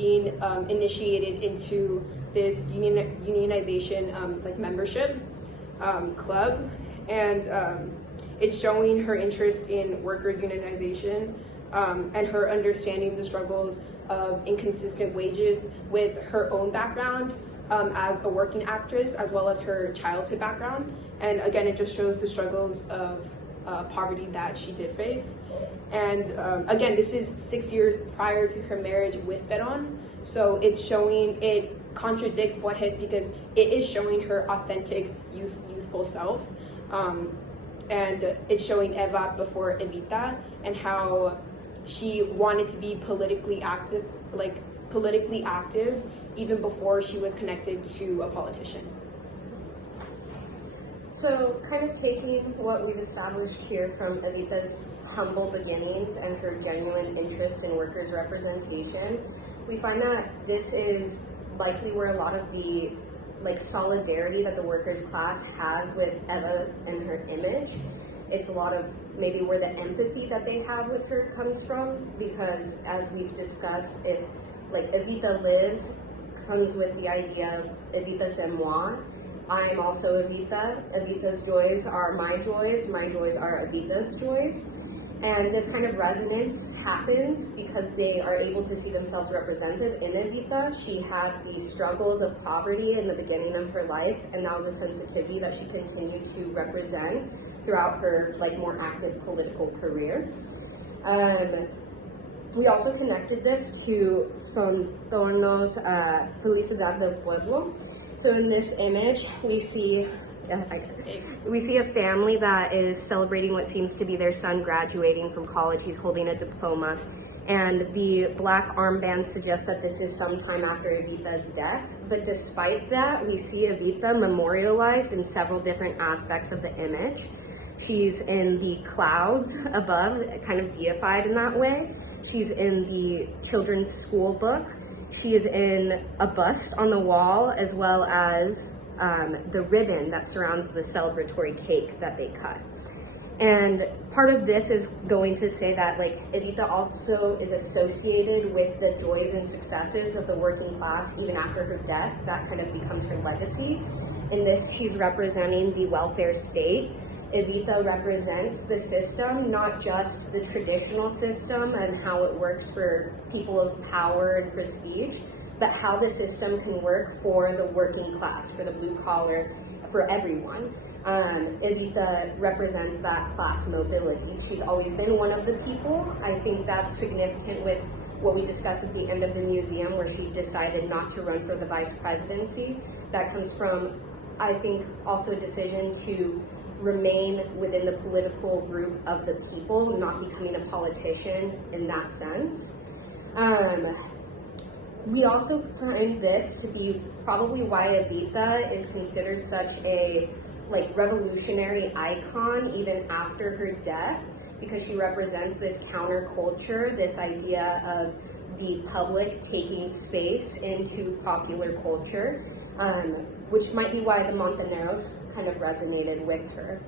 being initiated into this unionization like membership club, and it's showing her interest in workers' unionization and her understanding the struggles of inconsistent wages with her own background as a working actress, as well as her childhood background. And again, it just shows the struggles of poverty that she did face. And again, this is 6 years prior to her marriage with Peron. So it's showing, it contradicts Borges because it is showing her authentic youthful self. And it's showing Eva before Evita and how she wanted to be politically active even before she was connected to a politician. So kind of taking what we've established here from Evita's humble beginnings and her genuine interest in workers' representation, we find that this is likely where a lot of the solidarity that the workers' class has with Eva and her image. It's a lot of maybe where the empathy that they have with her comes from, because as we've discussed, if Evita lives comes with the idea of Evita c'est moi, I'm also Evita, Evita's joys are my joys are Evita's joys. And this kind of resonance happens because they are able to see themselves represented in Evita. She had these struggles of poverty in the beginning of her life, and that was a sensitivity that she continued to represent throughout her more active political career. We also connected this to Son Torno's Felicidad del Pueblo. So in this image, we see a family that is celebrating what seems to be their son graduating from college. He's holding a diploma, and the black armband suggests that this is sometime after Evita's death. But despite that, we see Evita memorialized in several different aspects of the image. She's in the clouds above, kind of deified in that way. She's in the children's school book. She is in a bust on the wall, as well as the ribbon that surrounds the celebratory cake that they cut. And part of this is going to say that Evita also is associated with the joys and successes of the working class even after her death. That kind of becomes her legacy. In this, she's representing the welfare state. Evita represents the system, not just the traditional system and how it works for people of power and prestige, but how the system can work for the working class, for the blue collar, for everyone. Evita represents that class mobility. She's always been one of the people. I think that's significant with what we discussed at the end of the museum, where she decided not to run for the vice presidency. That comes from, I think, also a decision to remain within the political group of the people, not becoming a politician in that sense. We also find this to be probably why Evita is considered such a revolutionary icon even after her death, because she represents this counterculture, this idea of the public taking space into popular culture, which might be why the Montaneros kind of resonated with her.